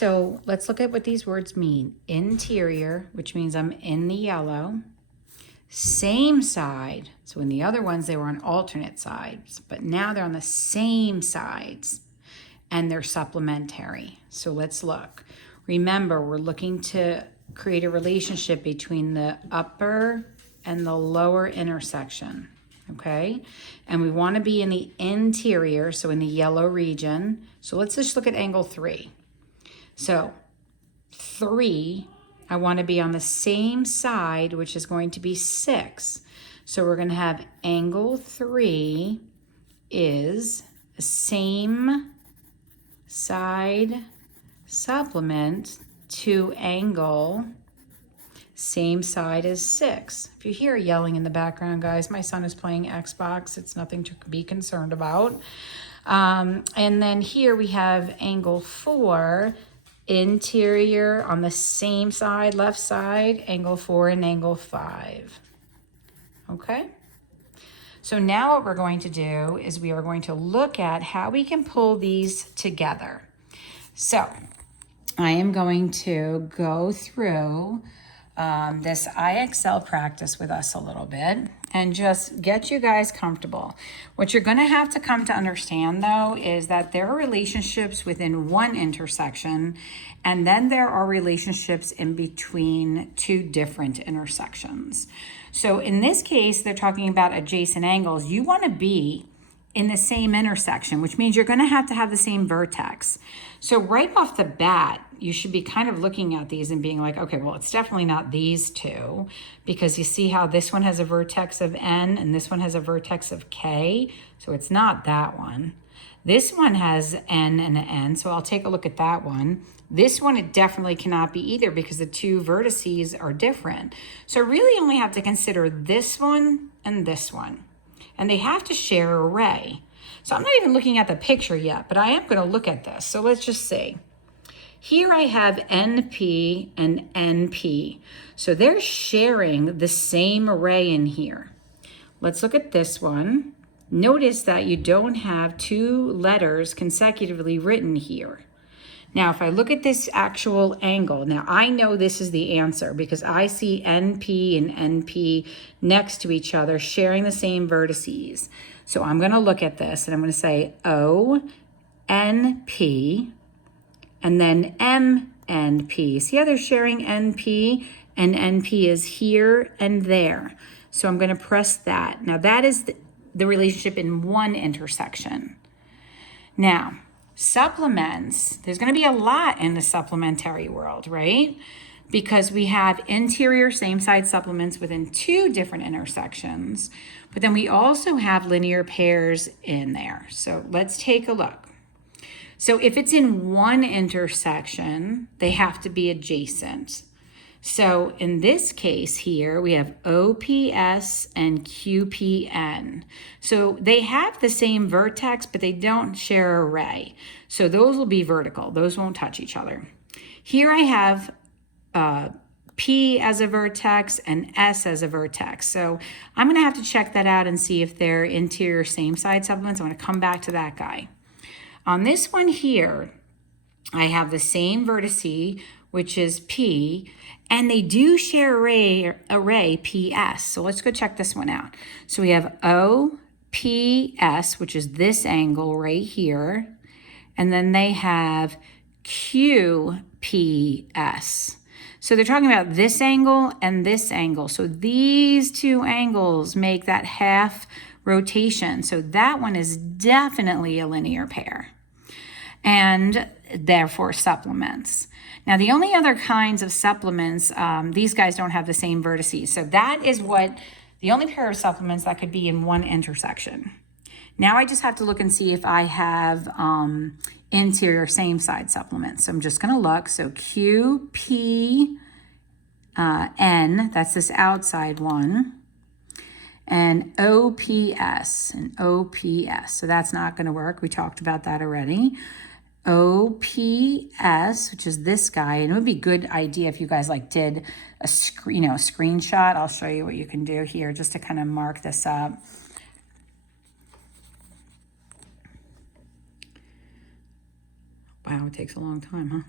So let's look at what these words mean. Interior, which means I'm in the yellow. Same side. So in the other ones, they were on alternate sides, but now they're on the same sides and they're supplementary. So let's look. Remember, we're looking to create a relationship between the upper and the lower intersection, okay? And we want to be in the interior, so in the yellow region. So let's just look at angle 3. So 3, I want to be on the same side, which is going to be 6. So we're going to have angle 3 is the same side supplement to angle same side as 6. If you hear yelling in the background, guys, my son is playing Xbox. It's nothing to be concerned about. And then here we have angle 4, interior on the same side, left side, angle 4 and angle 5. Okay? So now what we're going to do is we are going to look at how we can pull these together. So I am going to go through this IXL practice with us a little bit and just get you guys comfortable. What you're going to have to come to understand, though, is that there are relationships within one intersection, and then there are relationships in between two different intersections. So in this case, they're talking about adjacent angles. You want to be in the same intersection, which means you're going to have the same vertex. So right off the bat, you should be kind of looking at these and being like, okay, well, it's definitely not these two, because you see how this one has a vertex of N and this one has a vertex of K. So it's not that one. This one has N and an N, so I'll take a look at that one. This one, it definitely cannot be either because the two vertices are different. So really only have to consider this one and this one. And they have to share a ray. So I'm not even looking at the picture yet, but I am going to look at this. So let's just see. Here I have NP and NP. So they're sharing the same array in here. Let's look at this one. Notice that you don't have two letters consecutively written here. Now, if I look at this actual angle, now I know this is the answer because I see NP and NP next to each other sharing the same vertices. So I'm going to look at this and I'm going to say O, NP, and then M, NP. See how they're sharing NP, and NP is here and there. So I'm going to press that. Now that is the relationship in one intersection. Now, supplements, there's going to be a lot in the supplementary world, right? Because we have interior same side supplements within two different intersections, but then we also have linear pairs in there. So let's take a look. So if it's in one intersection, they have to be adjacent. So in this case here, we have OPS and QPN. So they have the same vertex, but they don't share a ray. So those will be vertical. Those won't touch each other. Here I have P as a vertex and S as a vertex. So I'm going to have to check that out and see if they're interior same side supplements. I'm going to come back to that guy. On this one here, I have the same vertice, which is P, and they do share array PS. So let's go check this one out. So we have OPS, which is this angle right here, and then they have QPS. So they're talking about this angle and this angle. So these two angles make that half rotation. So that one is definitely a linear pair and therefore supplements. Now, the only other kinds of supplements, these guys don't have the same vertices. So that is what the only pair of supplements that could be in one intersection. Now I just have to look and see if I have interior same side supplements. So I'm just going to look. So QPN, that's this outside one, and OPS and OPS. So that's not going to work. We talked about that already. OPS, which is this guy, and it would be a good idea if you guys did a screenshot. I'll show you what you can do here just to kind of mark this up. Wow, it takes a long time, huh?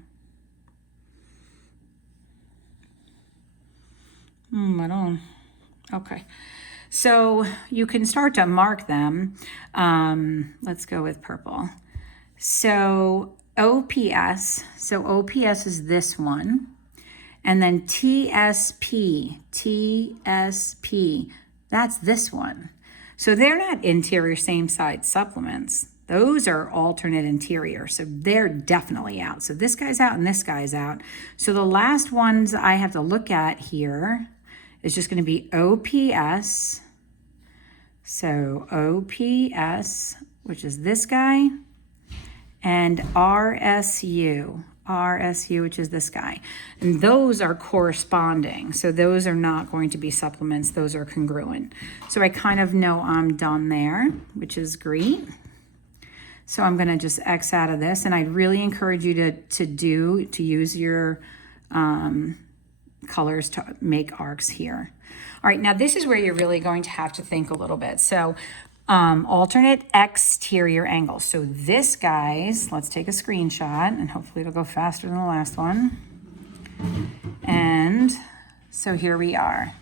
I don't. Okay. So you can start to mark them. Let's go with purple. So OPS. So OPS is this one. And then TSP. That's this one. So they're not interior same side supplements. Those are alternate interior. So they're definitely out. So this guy's out and this guy's out. So the last ones I have to look at here is just going to be OPS. So OPS, which is this guy, and RSU, which is this guy. And those are corresponding. So those are not going to be supplements. Those are congruent. So I kind of know I'm done there, which is great. So I'm going to just X out of this. And I really encourage you to use your colors to make arcs here. All right, now this is where you're really going to have to think a little bit. So alternate exterior angles. So this, guys, let's take a screenshot and hopefully it'll go faster than the last one. And so here we are.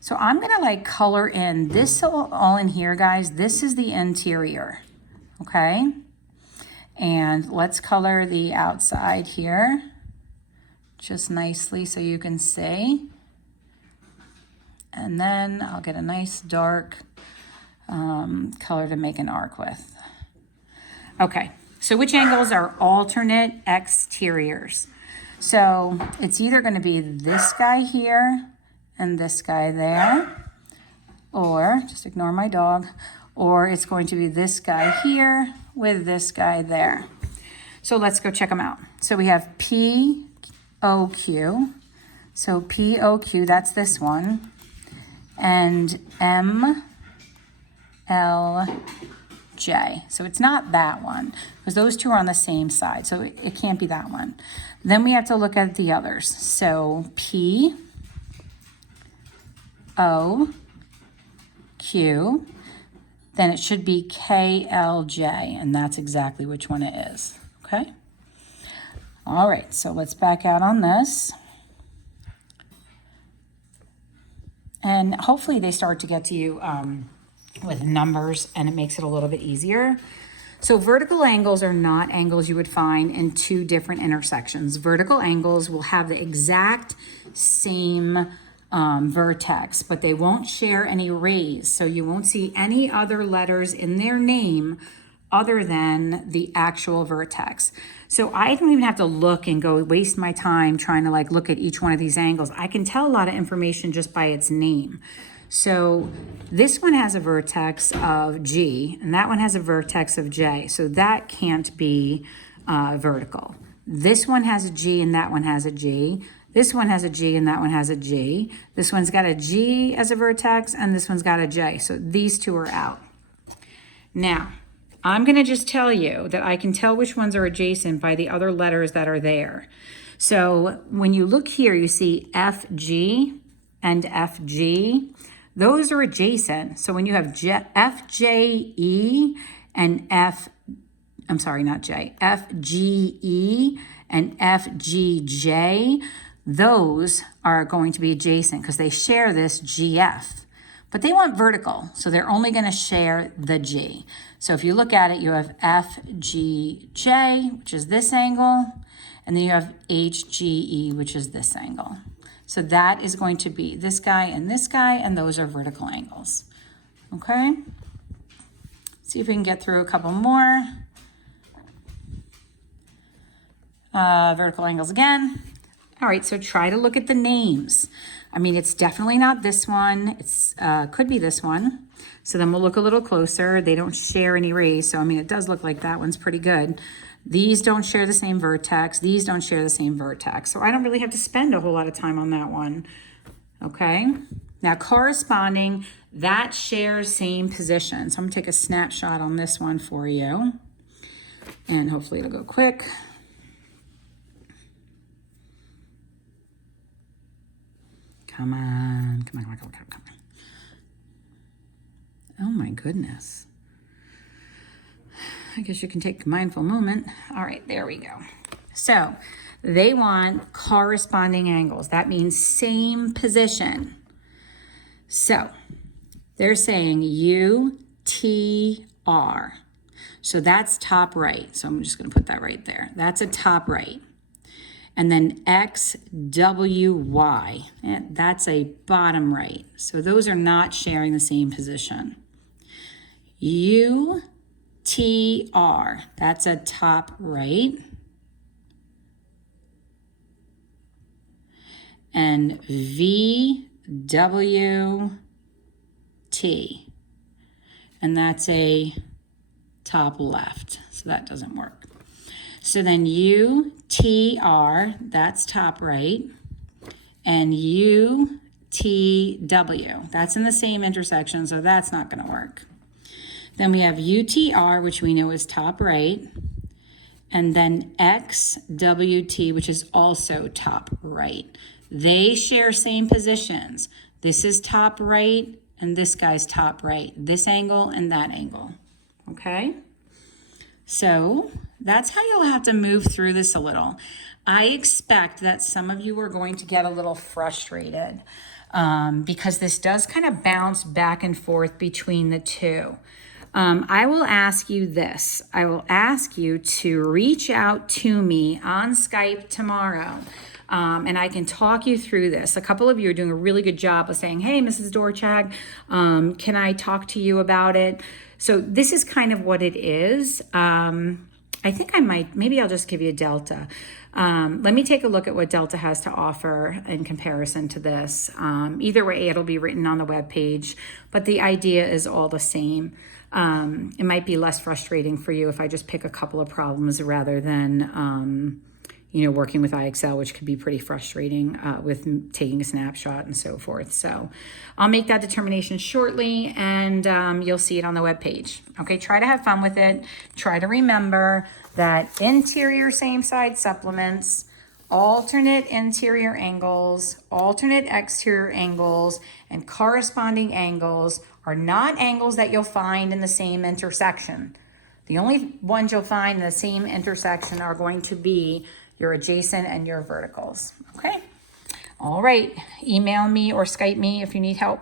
So I'm gonna like color in this all in here, guys. This is the interior, okay? And let's color the outside here just nicely so you can see. And then I'll get a nice dark color to make an arc with. Okay, so which angles are alternate exteriors? So it's either going to be this guy here and this guy there, or just ignore my dog, or it's going to be this guy here with this guy there. So let's go check them out. So we have POQ. So POQ, that's this one. And MLJ. So it's not that one because those two are on the same side. So it can't be that one. Then we have to look at the others. So POQ. Then it should be KLJ. And that's exactly which one it is. Okay. All right. So let's back out on this. And hopefully they start to get to you with numbers and it makes it a little bit easier. So vertical angles are not angles you would find in two different intersections. Vertical angles will have the exact same vertex, but they won't share any rays. So you won't see any other letters in their name other than the actual vertex. So I don't even have to look and go waste my time trying to like look at each one of these angles. I can tell a lot of information just by its name. So this one has a vertex of G and that one has a vertex of J. So that can't be vertical. This one has a G and that one has a G. This one has a G and that one has a G. This one's got a G as a vertex and this one's got a J. So these two are out. Now, I'm going to just tell you that I can tell which ones are adjacent by the other letters that are there. So when you look here, you see FG and FG. Those are adjacent. So when you have FJE and FGE and FGJ, those are going to be adjacent because they share this GF. But they want vertical, so they're only going to share the G. So if you look at it, you have FGJ, which is this angle, and then you have HGE, which is this angle. So that is going to be this guy, and those are vertical angles. Okay? See if we can get through a couple more. Vertical angles again. All right, so try to look at the names. I mean, it's definitely not this one. It's could be this one. So then we'll look a little closer. They don't share any rays. So, I mean, it does look like that one's pretty good. These don't share the same vertex. These don't share the same vertex. So I don't really have to spend a whole lot of time on that one. Okay. Now, corresponding, that shares same position. So I'm going to take a snapshot on this one for you. And hopefully it'll go quick. Come on. Oh my goodness. I guess you can take a mindful moment. All right, there we go. So they want corresponding angles. That means same position. So they're saying UTR. So that's top right. So I'm just going to put that right there. That's a top right. And then XWY, that's a bottom right. So those are not sharing the same position. UTR, that's a top right. And VWT, and that's a top left. So that doesn't work. So then UTR, that's top right, and UTW, that's in the same intersection, so that's not going to work. Then we have UTR, which we know is top right, and then XWT, which is also top right. They share same positions. This is top right, and this guy's top right. This angle and that angle, okay? So that's how you'll have to move through this a little. I expect that some of you are going to get a little frustrated because this does kind of bounce back and forth between the two. I will ask you this. I will ask you to reach out to me on Skype tomorrow. And I can talk you through this. A couple of you are doing a really good job of saying, hey, Mrs. Dorchag, can I talk to you about it? So this is kind of what it is. I think maybe I'll just give you a delta. Let me take a look at what Delta has to offer in comparison to this. Either way, it'll be written on the webpage, but the idea is all the same. It might be less frustrating for you if I just pick a couple of problems rather than, working with IXL, which could be pretty frustrating with taking a snapshot and so forth. So I'll make that determination shortly, and you'll see it on the webpage. Okay, try to have fun with it. Try to remember that interior same side supplements, alternate interior angles, alternate exterior angles, and corresponding angles are not angles that you'll find in the same intersection. The only ones you'll find in the same intersection are going to be your adjacent and your verticals, okay? All right, email me or Skype me if you need help.